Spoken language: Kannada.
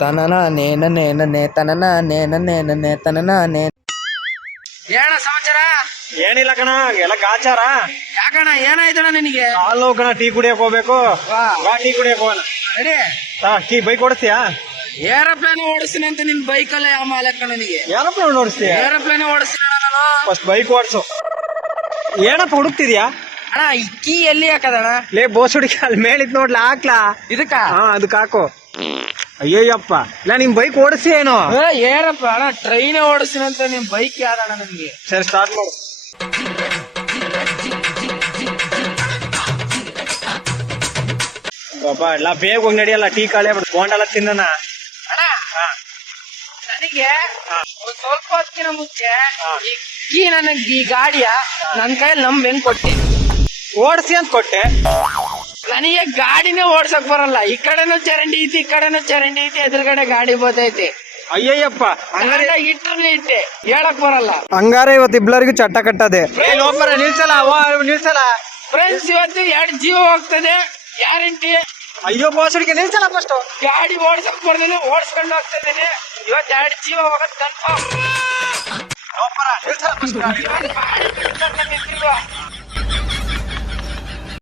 ತನನಾನೇ ನನ್ನೇ ನನ್ನೇ ತನನಾನೇ ನನ್ನೇ ನನ್ನೇ ತನನಾನೇ. ಏನ ಸಮಾಚಾರ? ಏನಿಲ್ಲ ಕಣ, ಎಲ್ಲ ಗಾಚಾರ. ಯಾಕಣ್ಣ ಏನಾಯ್ತಣ್ಣ ನಿನಗೆ? ಹಾಲು ಕಣ, ಟೀ ಕುಡಿಯಕ್ ಹೋಗ್ಬೇಕು. ಬಾ ಟೀ ಕುಡಿಯಕ್ ಹೋಗೋಣ. ಟೀ ಬೈಕ್ ಓಡಿಸ್ತೀಯಾ? ಏರೋಪ್ಲೇನ್ ಓಡಿಸ್ತೀನಿ ಅಂತ ನಿನ್ ಬೈಕಲ್ಲೇ ಆಮೇಲೆ ನನಗೆ ಏರೋಪ್ಲೇನ್ ಓಡಿಸ್ತೀಯ? ಏರೋಪ್ಲೇನ್ ಓಡಿಸ್ತೀನಿ ನಾನು. ಫಸ್ಟ್ ಬೈಕ್ ಓಡಿಸು. ಏನಪ್ಪ ಹುಡುಕ್ತಿದ್ಯಾ? ಅಣ್ಣ ಈ ಕೀ ಎಲ್ಲಿ ಹಾಕದಣ್ಣ? ಲೇ ಬೋಸುಡಿಕೆ ಅಲ್ಲಿ ಮೇಲಿದ್ ನೋಡ್ಲಾ, ಹಾಕ್ಲಾ? ಇದಕ್ಕ? ಹಾ, ಅದಕ್ಕೆ ಹಾಕು. ಅಯ್ಯಯ್ಯಪ್ಪ, ಇಲ್ಲ ನಿಮ್ ಬೈಕ್ ಓಡಿಸಿ ಏನೋ? ಏನಪ್ಪ ಅಣ್ಣ, ಟ್ರೈನ್ ಓಡಿಸ್ತೀನಿ ಅಂತ ನಿಮ್ ಬೈಕ್ ಯಾವ್ದಣ್ಣ ನನಗೆ? ಸರಿ, ಸ್ಟಾರ್ಟ್ ಮಾಡು. ಪಾಪ ಎಲ್ಲ ಬೇಗ ಹೋಗಿ ನಡಿಯಲ್ಲ, ಟೀ ಕಾಳೆ ಬೋಂಡೆಲ್ಲ ತಿನ್ನೋಣ. ನನಗೆ ಒಂದ್ ಸ್ವಲ್ಪ ಹೊತ್ತಿನ ಮುಂಚೆ ಈ ಕೀ ನನಗೆ ಈ ಗಾಡಿಯ ನನ್ ಕೈಯಲ್ಲಿ ಹೆಂಗ್ ಕೊಟ್ಟೆ? ಓಡಿಸಿ ಅಂತ ಕೊಟ್ಟೆ. ನನಗೆ ಗಾಡಿನೇ ಓಡ್ಸಕ್ ಬರಲ್ಲ. ಈ ಕಡೆನೂ ಚರಂಡಿ ಐತಿ, ಈ ಕಡೆನೂ ಚರಂಡಿ ಐತಿ, ಎದುರುಗಡೆ ಗಾಡಿ ಬೋತೈತಿ. ಅಯ್ಯಯ್ಯಪ್ಪ, ಹಂಗಾರೆ ಇಟ್ಟರೆ ಇಟ್ಟೆ, ಹೇಳಕ್ ಬರಲ್ಲ. ಹಂಗಾರೆ ಇವತ್ತು ಇಬ್ಲರಿಗೂ ಚಟ್ಟ ಕಟ್ಟದೆ. ನಿಲ್ಸಲ್ಲ ಫ್ರೆಂಡ್ಸ್, ಇವತ್ತು 2 ಜೀವ ಹೋಗ್ತದೆ ಗ್ಯಾರಂಟಿ. ಅಯ್ಯೋ ಬೋಸುಡಿಕೆ, ನಿಲ್ಸಲ್ಲ ಫಸ್ಟ್. ಗಾಡಿ ಓಡ್ಸಕ್ ಬರ್ದೇನೆ, ಓಡಿಸ್ಕೊಂಡು ಹೋಗ್ತಾ ಇದ್ದೇನೆ. ಇವತ್ತು 2 ಜೀವ ಹೋಗೋದು ಕನ್ಫರ್ಮ್.